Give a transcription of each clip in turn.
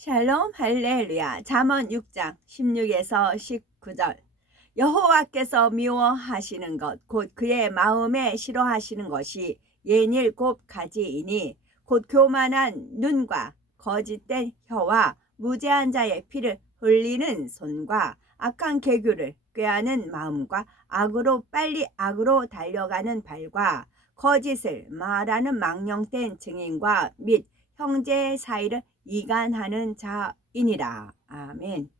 샬롬 할렐루야. 잠언 6장 16에서 19절. 여호와께서 미워하시는 것 곧 그의 마음에 싫어하시는 것이 예닐 곱 가지이니 곧 교만한 눈과 거짓된 혀와 무죄한 자의 피를 흘리는 손과 악한 계교를 꾀하는 마음과 악으로 빨리 악으로 달려가는 발과 거짓을 말하는 망령된 증인과 및 형제 사이를 이간하는 자이니라. 아멘.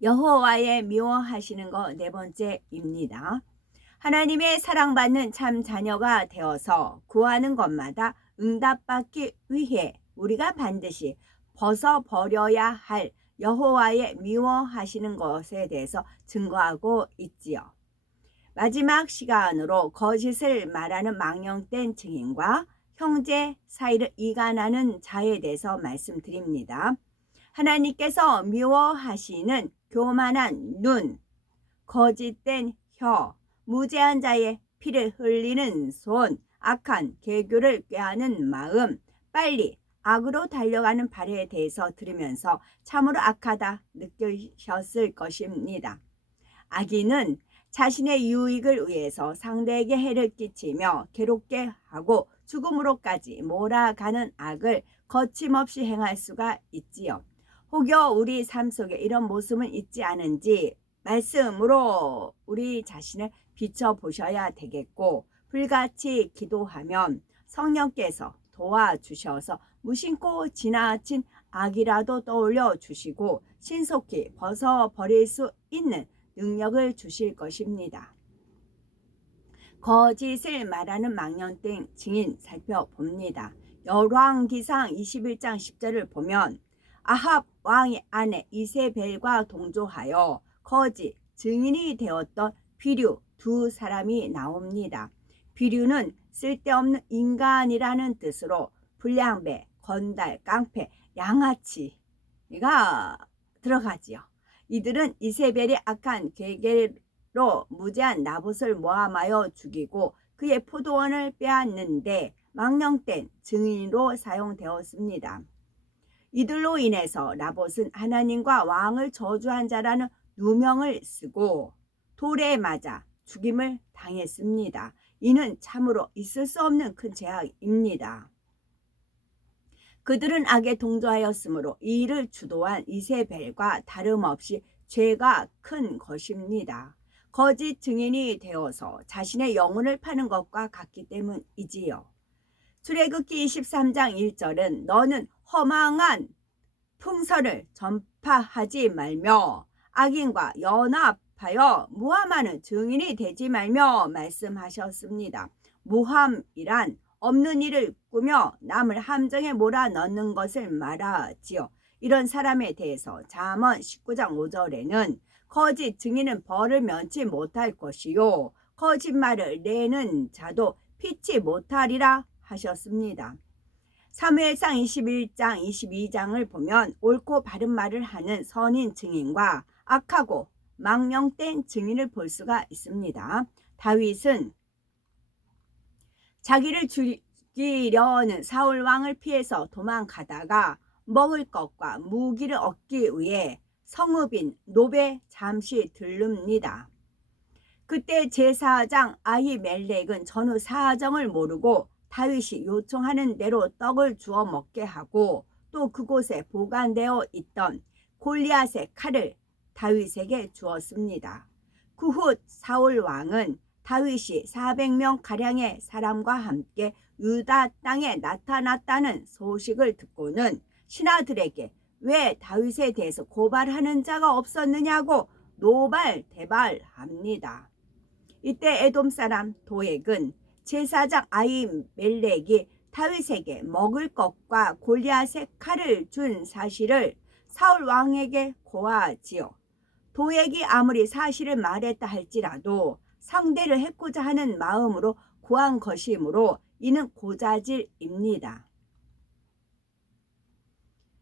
여호와의 미워하시는 것 네 번째입니다. 하나님의 사랑받는 참 자녀가 되어서 구하는 것마다 응답받기 위해 우리가 반드시 벗어버려야 할 여호와의 미워하시는 것에 대해서 증거하고 있지요. 마지막 시간으로 거짓을 말하는 망령된 증인과 형제 사이를 이간하는 자에 대해서 말씀드립니다. 하나님께서 미워하시는 교만한 눈, 거짓된 혀, 무죄한 자의 피를 흘리는 손, 악한 계교를 꾀하는 마음, 빨리 악으로 달려가는 발에 대해서 들으면서 참으로 악하다 느끼셨을 것입니다. 악인은 자신의 유익을 위해서 상대에게 해를 끼치며 괴롭게 하고 죽음으로까지 몰아가는 악을 거침없이 행할 수가 있지요. 혹여 우리 삶 속에 이런 모습은 있지 않은지 말씀으로 우리 자신을 비춰보셔야 되겠고, 불같이 기도하면 성령께서 도와주셔서 무심코 지나친 악이라도 떠올려 주시고 신속히 벗어버릴 수 있는 능력을 주실 것입니다. 거짓을 말하는 망령된 증인 살펴봅니다. 열왕기상 21장 10절을 보면 아합 왕의 아내 이세벨과 동조하여 거짓 증인이 되었던 비류 두 사람이 나옵니다. 비류는 쓸데없는 인간이라는 뜻으로 불량배, 건달, 깡패, 양아치가 들어가지요. 이들은 이세벨이 악한 계계로 무죄한 나봇을 모함하여 죽이고 그의 포도원을 빼앗는데 망령된 증인으로 사용되었습니다. 이들로 인해서 나봇은 하나님과 왕을 저주한 자라는 누명을 쓰고 돌에 맞아 죽임을 당했습니다. 이는 참으로 있을 수 없는 큰 죄악입니다. 그들은 악에 동조하였으므로 이 일을 주도한 이세벨과 다름없이 죄가 큰 것입니다. 거짓 증인이 되어서 자신의 영혼을 파는 것과 같기 때문이지요. 출애굽기 23장 1절은 너는 허망한 풍설을 전파하지 말며 악인과 연합하여 무함하는 증인이 되지 말며 말씀하셨습니다. 무함이란 없는 일을 꾸며 남을 함정에 몰아넣는 것을 말하지요. 이런 사람에 대해서 잠언 19장 5절에는 거짓 증인은 벌을 면치 못할 것이요 거짓말을 내는 자도 피치 못하리라 하셨습니다. 사무엘상 21장 22장을 보면 옳고 바른 말을 하는 선인 증인과 악하고 망령된 증인을 볼 수가 있습니다. 다윗은 자기를 죽이려는 사울 왕을 피해서 도망가다가 먹을 것과 무기를 얻기 위해 성읍인 노베 잠시 들릅니다. 그때 제사장 아히멜렉은 전후 사정을 모르고 다윗이 요청하는 대로 떡을 주워 먹게 하고 또 그곳에 보관되어 있던 골리앗의 칼을 다윗에게 주었습니다. 그 후 사울 왕은 다윗이 400명 가량의 사람과 함께 유다 땅에 나타났다는 소식을 듣고는 신하들에게 왜 다윗에 대해서 고발하는 자가 없었느냐고 노발대발합니다. 이때 에돔 사람 도액은 제사장 아히멜렉이 다윗에게 먹을 것과 골리앗의 칼을 준 사실을 사울 왕에게 고하지요. 도액이 아무리 사실을 말했다 할지라도 상대를 해코자 하는 마음으로 고한 것이므로 이는 고자질입니다.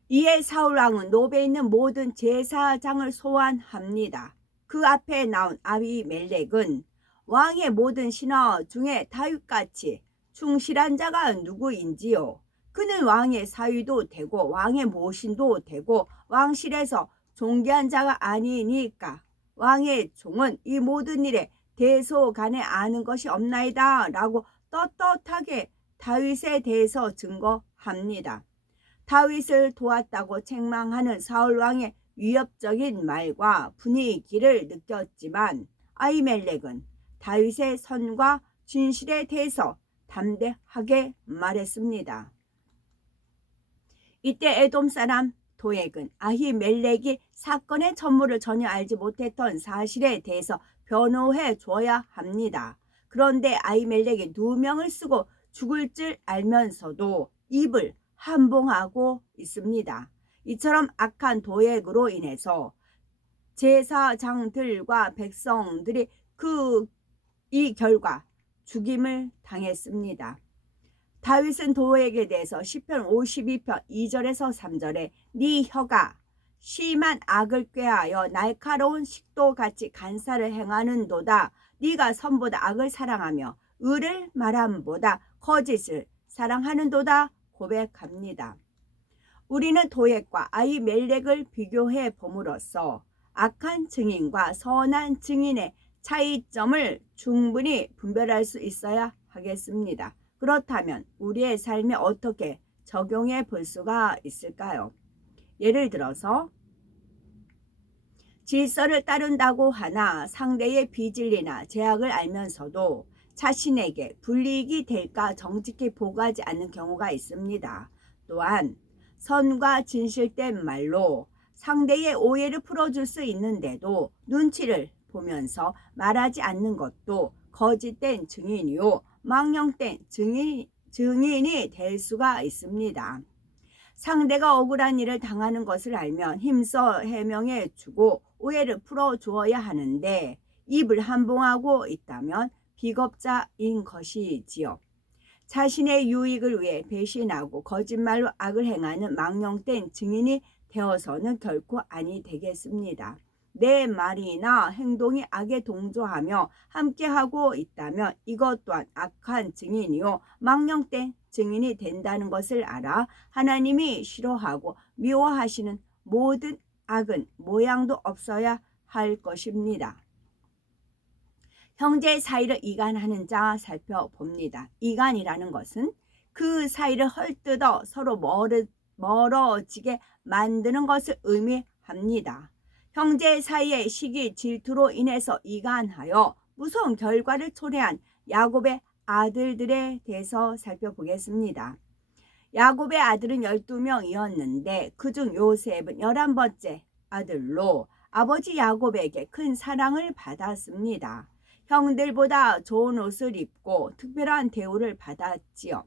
이에 사울 왕은 노베에 있는 모든 제사장을 소환합니다. 그 앞에 나온 아히멜렉은 왕의 모든 신하 중에 다윗같이 충실한 자가 누구인지요? 그는 왕의 사위도 되고 왕의 모신도 되고 왕실에서 존귀한 자가 아니니까 왕의 종은 이 모든 일에 대소간에 아는 것이 없나이다 라고 떳떳하게 다윗에 대해서 증거합니다. 다윗을 도왔다고 책망하는 사울 왕의 위협적인 말과 분위기를 느꼈지만 아히멜렉은 다윗의 선과 진실에 대해서 담대하게 말했습니다. 이때 에돔 사람 도액은 아히멜렉이 사건의 전모를 전혀 알지 못했던 사실에 대해서 변호해 줘야 합니다. 그런데 아히멜렉이 누명을 쓰고 죽을 줄 알면서도 입을 함봉하고 있습니다. 이처럼 악한 도액으로 인해서 제사장들과 백성들이 이 결과 죽임을 당했습니다. 다윗은 도액에 대해서 시편 52편 2절에서 3절에 네 혀가 심한 악을 꾀하여 날카로운 식도같이 간사를 행하는도다. 네가 선보다 악을 사랑하며 의를 말함보다 거짓을 사랑하는도다 고백합니다. 우리는 도액과 아히멜렉을 비교해 봄으로써 악한 증인과 선한 증인의 차이점을 충분히 분별할 수 있어야 하겠습니다. 그렇다면 우리의 삶에 어떻게 적용해 볼 수가 있을까요? 예를 들어서 질서를 따른다고 하나 상대의 비진리나 제약을 알면서도 자신에게 불이익이 될까 정직히 보고하지 않는 경우가 있습니다. 또한 선과 진실된 말로 상대의 오해를 풀어줄 수 있는데도 눈치를 보면서 말하지 않는 것도 거짓된 증인이요 망령된 증인이 될 수가 있습니다. 상대가 억울한 일을 당하는 것을 알면 힘써 해명해 주고 오해를 풀어 주어야 하는데 입을 함봉하고 있다면 비겁자인 것이지요. 자신의 유익을 위해 배신하고 거짓말로 악을 행하는 망령된 증인이 되어서는 결코 아니 되겠습니다. 내 말이나 행동이 악에 동조하며 함께하고 있다면 이것 또한 악한 증인이요 망령된 증인이 된다는 것을 알아 하나님이 싫어하고 미워하시는 모든 악은 모양도 없어야 할 것입니다. 형제 사이를 이간하는 자 살펴봅니다. 이간이라는 것은 그 사이를 헐뜯어 서로 멀어지게 만드는 것을 의미합니다. 형제 사이의 시기 질투로 인해서 이간하여 무서운 결과를 초래한 야곱의 아들들에 대해서 살펴보겠습니다. 야곱의 아들은 12명이었는데 그중 요셉은 11번째 아들로 아버지 야곱에게 큰 사랑을 받았습니다. 형들보다 좋은 옷을 입고 특별한 대우를 받았지요.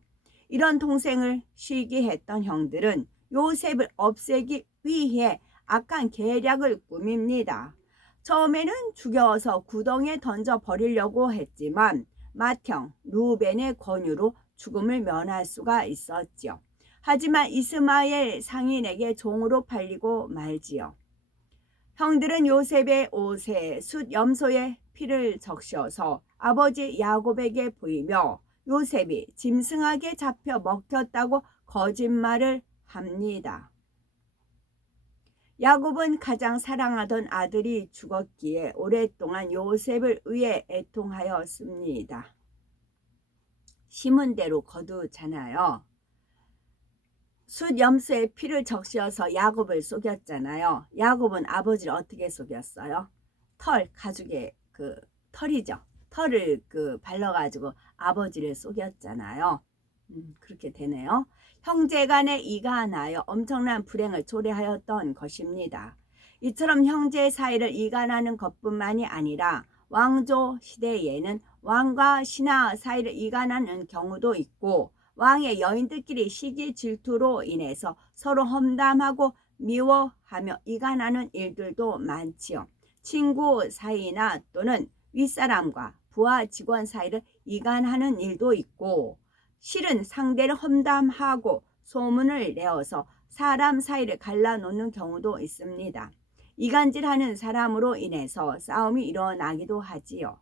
이런 동생을 시기했던 형들은 요셉을 없애기 위해 악한 계략을 꾸밉니다. 처음에는 죽여서 구덩이에 던져버리려고 했지만 맏형 루벤의 권유로 죽음을 면할 수가 있었지요. 하지만 이스마엘 상인에게 종으로 팔리고 말지요. 형들은 요셉의 옷에 숫 염소의 피를 적셔서 아버지 야곱에게 보이며 요셉이 짐승에게 잡혀 먹혔다고 거짓말을 합니다. 야곱은 가장 사랑하던 아들이 죽었기에 오랫동안 요셉을 위해 애통하였습니다. 심은 대로 거두잖아요. 숫 염소의 피를 적셔서 야곱을 속였잖아요. 야곱은 아버지를 어떻게 속였어요? 가죽의 털이죠. 털을 발라가지고 아버지를 속였잖아요. 그렇게 되네요. 형제간에 이간하여 엄청난 불행을 초래하였던 것입니다. 이처럼 형제 사이를 이간하는 것뿐만이 아니라 왕조 시대에는 왕과 신하 사이를 이간하는 경우도 있고 왕의 여인들끼리 시기 질투로 인해서 서로 험담하고 미워하며 이간하는 일들도 많지요. 친구 사이나 또는 윗사람과 부하 직원 사이를 이간하는 일도 있고 실은 상대를 험담하고 소문을 내어서 사람 사이를 갈라놓는 경우도 있습니다. 이간질하는 사람으로 인해서 싸움이 일어나기도 하지요.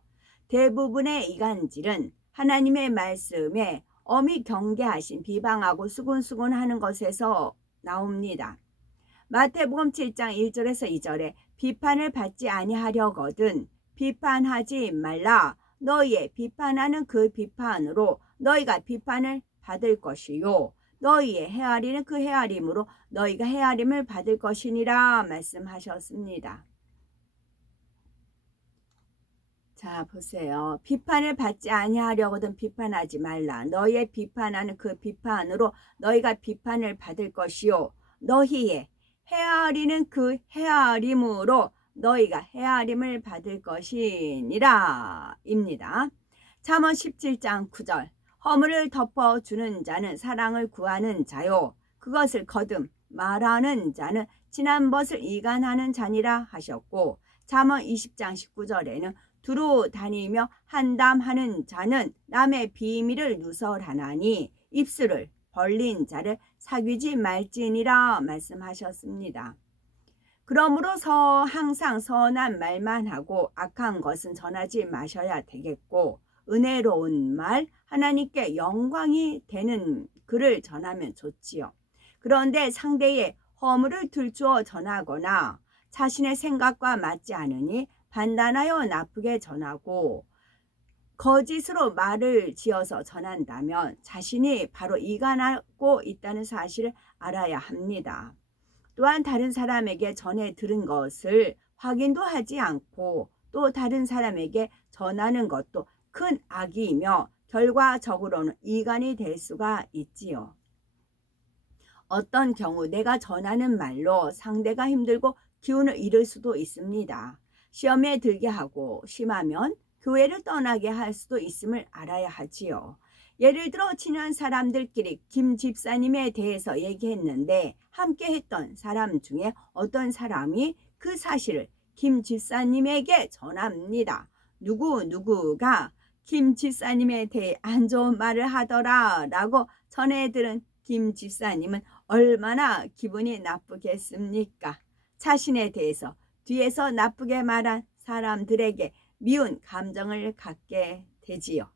대부분의 이간질은 하나님의 말씀에 엄히 경계하신 비방하고 수군수군하는 것에서 나옵니다. 마태복음 7장 1절에서 2절에 비판을 받지 아니하려거든 비판하지 말라. 너희의 비판하는 그 비판으로 너희가 비판을 받을 것이요 너희의 헤아리는 그 헤아림으로 너희가 헤아림을 받을 것이니라 말씀하셨습니다. 자, 보세요. 비판을 받지 아니하려거든 비판하지 말라. 너희의 비판하는 그 비판으로 너희가 비판을 받을 것이요 너희의 헤아리는 그 헤아림으로 너희가 헤아림을 받을 것이니라 입니다. 잠언 17장 9절 허물을 덮어주는 자는 사랑을 구하는 자요 그것을 거듭 말하는 자는 지난 것을 이간하는 자니라 하셨고 잠언 20장 19절에는 두루 다니며 한담하는 자는 남의 비밀을 누설하나니 입술을 벌린 자를 사귀지 말지니라 말씀하셨습니다. 그러므로서 항상 선한 말만 하고 악한 것은 전하지 마셔야 되겠고 은혜로운 말 하나님께 영광이 되는 글을 전하면 좋지요. 그런데 상대의 허물을 들추어 전하거나 자신의 생각과 맞지 않으니 판단하여 나쁘게 전하고 거짓으로 말을 지어서 전한다면 자신이 바로 이간하고 있다는 사실을 알아야 합니다. 또한 다른 사람에게 전해 들은 것을 확인도 하지 않고 또 다른 사람에게 전하는 것도 큰 악이며 결과적으로는 이간이 될 수가 있지요. 어떤 경우 내가 전하는 말로 상대가 힘들고 기운을 잃을 수도 있습니다. 시험에 들게 하고 심하면 교회를 떠나게 할 수도 있음을 알아야 하지요. 예를 들어 친한 사람들끼리 김 집사님에 대해서 얘기했는데 함께 했던 사람 중에 어떤 사람이 그 사실을 김 집사님에게 전합니다. 누구가 김 집사님에 대해 안 좋은 말을 하더라 라고 전해 들은 김 집사님은 얼마나 기분이 나쁘겠습니까? 자신에 대해서 뒤에서 나쁘게 말한 사람들에게 미운 감정을 갖게 되지요.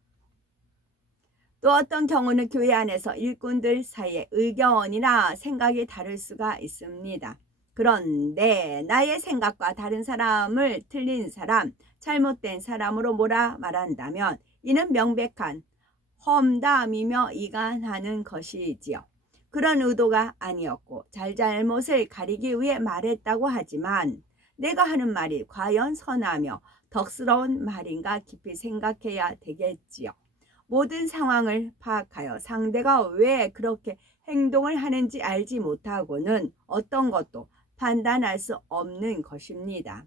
또 어떤 경우는 교회 안에서 일꾼들 사이에 의견이나 생각이 다를 수가 있습니다. 그런데 나의 생각과 다른 사람을 틀린 사람, 잘못된 사람으로 몰아 말한다면 이는 명백한 험담이며 이간하는 것이지요. 그런 의도가 아니었고 잘잘못을 가리기 위해 말했다고 하지만 내가 하는 말이 과연 선하며 덕스러운 말인가 깊이 생각해야 되겠지요. 모든 상황을 파악하여 상대가 왜 그렇게 행동을 하는지 알지 못하고는 어떤 것도 판단할 수 없는 것입니다.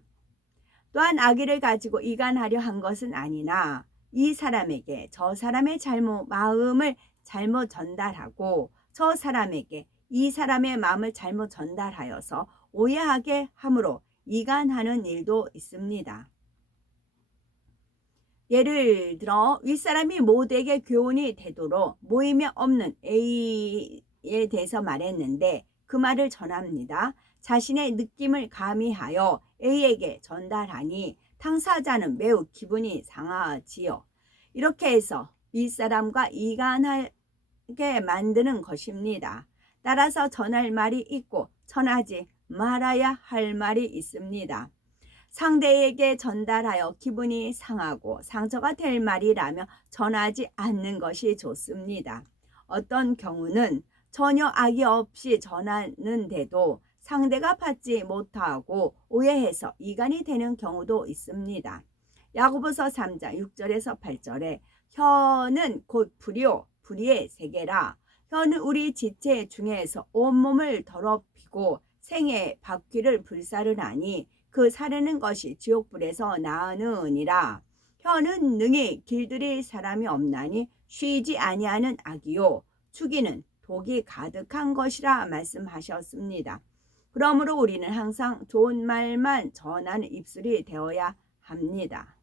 또한 악의를 가지고 이간하려 한 것은 아니나 이 사람에게 저 사람의 마음을 잘못 전달하고 저 사람에게 이 사람의 마음을 잘못 전달하여서 오해하게 함으로 이간하는 일도 있습니다. 예를 들어 윗사람이 모두에게 교훈이 되도록 모임에 없는 A에 대해서 말했는데 그 말을 전합니다. 자신의 느낌을 가미하여 A에게 전달하니 당사자는 매우 기분이 상하지요. 이렇게 해서 윗사람과 이간하게 만드는 것입니다. 따라서 전할 말이 있고 전하지 말아야 할 말이 있습니다. 상대에게 전달하여 기분이 상하고 상처가 될 말이라면 전하지 않는 것이 좋습니다. 어떤 경우는 전혀 악의 없이 전하는데도 상대가 받지 못하고 오해해서 이간이 되는 경우도 있습니다. 야고보서 3장 6절에서 8절에 혀는 곧 불이요 불의의 세계라. 혀는 우리 지체 중에서 온몸을 더럽히고 생의 바퀴를 불사르나니 그 사르는 것이 지옥불에서 나으니라. 혀는 능히 길들일 사람이 없나니 쉬지 아니하는 악이요 죽이는 독이 가득한 것이라 말씀하셨습니다. 그러므로 우리는 항상 좋은 말만 전하는 입술이 되어야 합니다.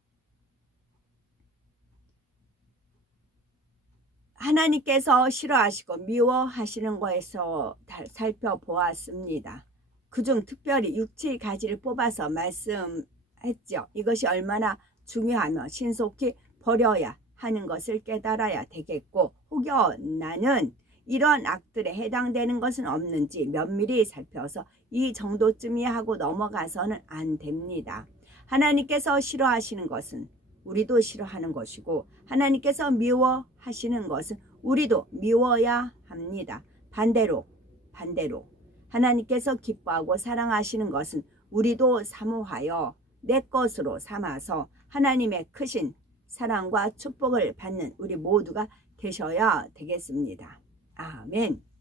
하나님께서 싫어하시고 미워하시는 것에서 살펴보았습니다. 그중 특별히 6, 7가지를 뽑아서 말씀했죠. 이것이 얼마나 중요하며 신속히 버려야 하는 것을 깨달아야 되겠고, 혹여 나는 이런 악들에 해당되는 것은 없는지 면밀히 살펴서 이 정도쯤이야 하고 넘어가서는 안 됩니다. 하나님께서 싫어하시는 것은 우리도 싫어하는 것이고, 하나님께서 미워하시는 것은 우리도 미워야 합니다. 반대로 하나님께서 기뻐하고 사랑하시는 것은 우리도 사모하여 내 것으로 삼아서 하나님의 크신 사랑과 축복을 받는 우리 모두가 되셔야 되겠습니다. 아멘.